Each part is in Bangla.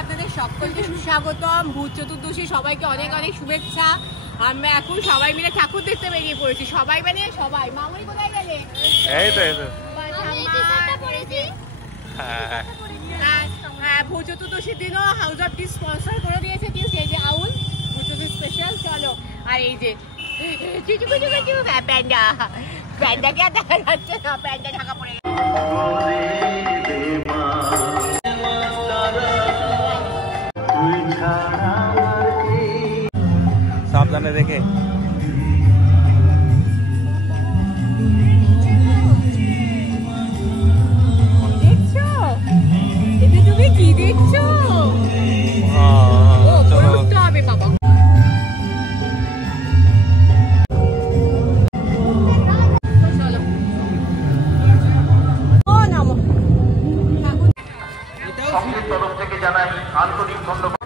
আপনাদের সকলকে সুস্বাগতম। ভূত চতুর্দশী সবাইকে অনেক অনেক শুভেচ্ছা। আমরা এখন সবাই মিলে ঠাকুর দেখতে বেরিয়ে পড়েছি। সবাই মানে সবাই। মামুনি কোথায় গেলে? এই তো হ্যাঁ, ভূত চতুর্দশীর দিনও হাউস অফ টি স্পন্সর করে দিয়েছে এই যে আউল ভূত চতুর্দশী স্পেশাল। চলো। আর এই যে প্যান্ডা প্যান্ডাকে আর দেখা যাচ্ছে না, প্যান্ডা ঢাকা পড়ে গেছে। সাবধানে দেখে। দেখছো এটা? তুমি কি দেখছো? হবে বাবা। তরফ থেকে জানাই আন্তরিক ধন্যবাদ।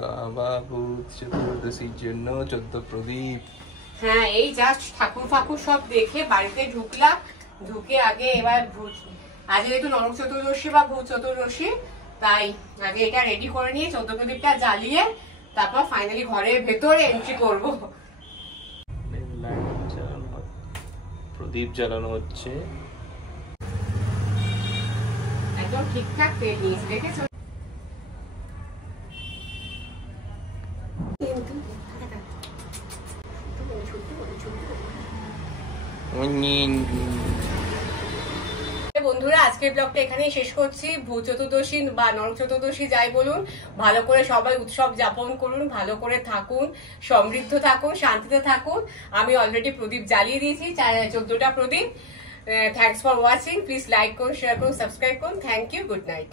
বাবা ভূত চতুর্দশীর জন্য 14 প্রদীপ। হ্যাঁ, এই জাস্ট ঠাকুর ফাকুর সব দেখে বাড়িতে ঢুকলাম। ঢুকে আগে এবার আজ যেহেতু নরক চতুর্দশী বা ভূত চতুর্দশী, তাই আগে এটা রেডি করে নিয়ে 14 প্রদীপটা জ্বালিয়ে তারপর ফাইনালি ঘরের ভেতরে এন্ট্রি করব। প্রদীপ জ্বালানো হচ্ছে একদম ঠিকঠাক তেল নিয়েছি, দেখেছো? বন্ধুরা, আজকের ব্লগটা এখানেই শেষ করছি। ভূত চতুর্দশী বা নরক চতুর্দশী যাই বলুন, ভালো করে সবাই উৎসব যাপন করুন, ভালো করে থাকুন, সমৃদ্ধ থাকুন, শান্তিতে থাকুন। আমি অলরেডি প্রদীপ জ্বালিয়ে দিয়েছি 14টা প্রদীপ। Thanks for watching. Please like করুন, শেয়ার করুন, সাবস্ক্রাইব করুন। Thank you. Good night.